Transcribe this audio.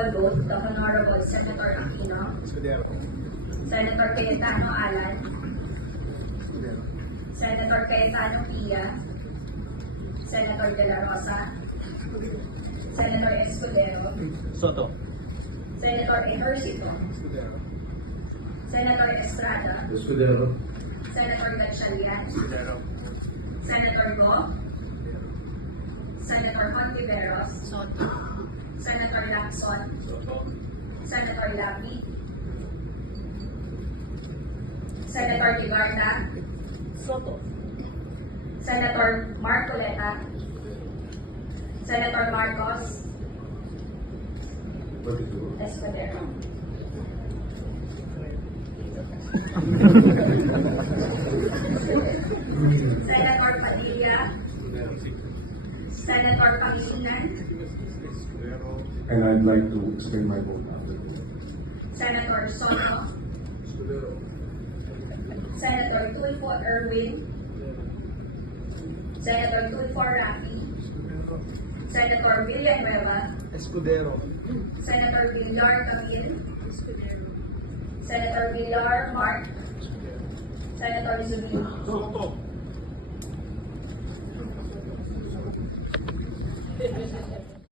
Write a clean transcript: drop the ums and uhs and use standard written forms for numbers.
Vote the Honorable Senator Aquino, Escudero. Senator Cayetano Alan, Escudero. Senator Cayetano Pia, Senator De La Rosa, Senator Escudero, Soto. Senator Ejercito, Escudero. Senator Estrada, Escudero. Senator Gatchalian, Escudero. Senator Go, Senator Contiveros, Senator Lacson, Soto. Senator Lapi, Senator Ligarda, Soto. Senator Marcoleta, Senator Marcos, Escudero. Senator Padilla, Senator Pangilinan, Escudero. And I'd like to extend my vote after. Senator Soto, Escudero. Senator Tulfo Erwin, Senator Tulfo Rafi, Escudero. Senator Villanueva, Escudero. Senator Villar Camille, Senator Villar Mark, Senator Zubin, Soto.